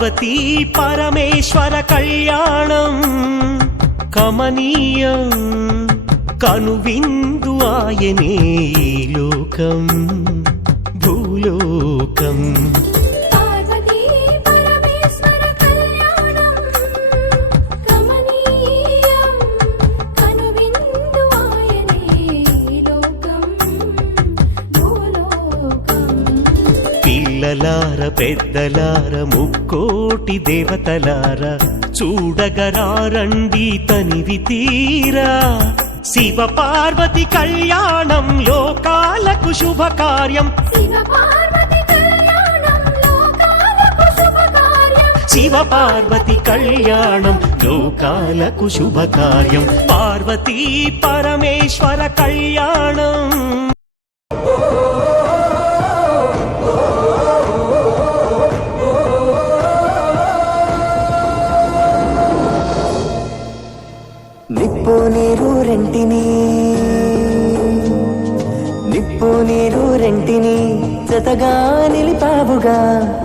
పార్వతీ పరమేశ్వర కళ్యాణం కమనీయం కనువిందు ఆయనే ఈ లోకం భూలోకం. పిల్లలార పెద్దలార ముక్కోటి దేవతలార చూడగరారండి తనివి తీరా. శివ పార్వతి కళ్యాణం లోకాలకు శుభకార్యం. శివ పార్వతి కళ్యాణం లోకాలకు శుభకార్యం. పార్వతీ పరమేశ్వర కళ్యాణం. నిప్పు నీరు రెంటిని జతగా నిలిపావుగా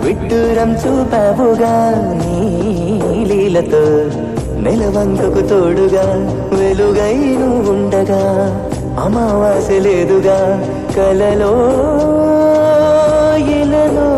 విడ్డూరం చూపావుగా. నీ లీలతో నెలవంకకు తోడుగా వెలుగై ఉండగా అమావాస్య లేదుగా కలలో ఇలలో.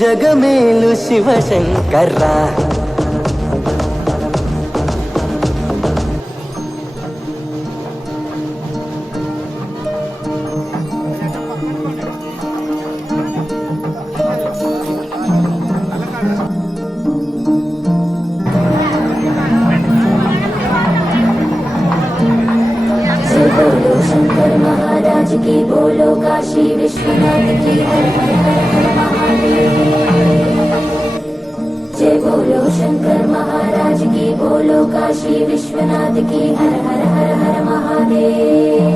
జగమేలు శివశంకర్రా. बोलो शंकर महाराज की, बोलो काशी विश्वनाथ की, हर हर हर हर महादेव. जय बोलो शंकर महाराज की, बोलो काशी विश्वनाथ की, हर हर हर हर महादेव.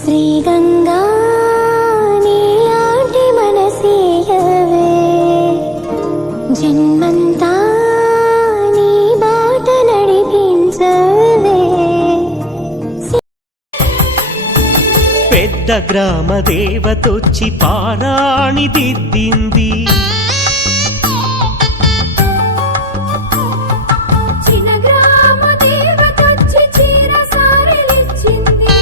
श्री गंगा नीलांटी मनसीयवे जन्मंता नी बाట నడిపించవే. పెద్ద గ్రామ దేవతొచ్చి పారాణి దిద్దింది. చిన్న గ్రామ దేవతొచ్చి చీర సారెలిచ్చింది.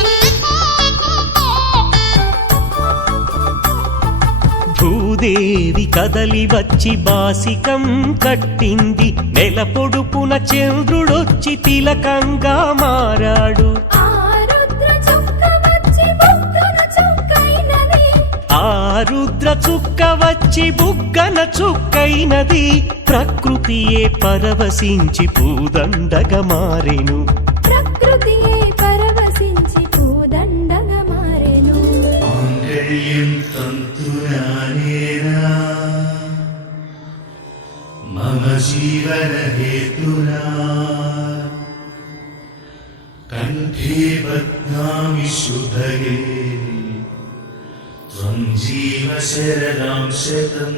భూదేవి కదలి వచ్చి బాసికం కట్టింది. నెల పొడుపున చంద్రుడొచ్చి తిలకంగా మారాడు. ఆ రుద్ర చుక్క వచ్చి బుగ్గన చుక్కైనది. ప్రకృతియే పరవశించి పూదండగా మారెను. ప్రకృతియే పరవశించి పూదండగా మారెను. మాంగళ్యం తంతునానేనా మమ జీవన హేతునా కంఠే బధ్నామి శుభగే త్వం జీవ శరదాం శతం.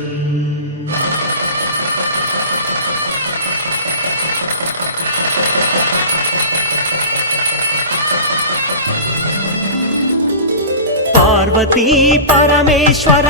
పార్వతీ పరమేశ్వర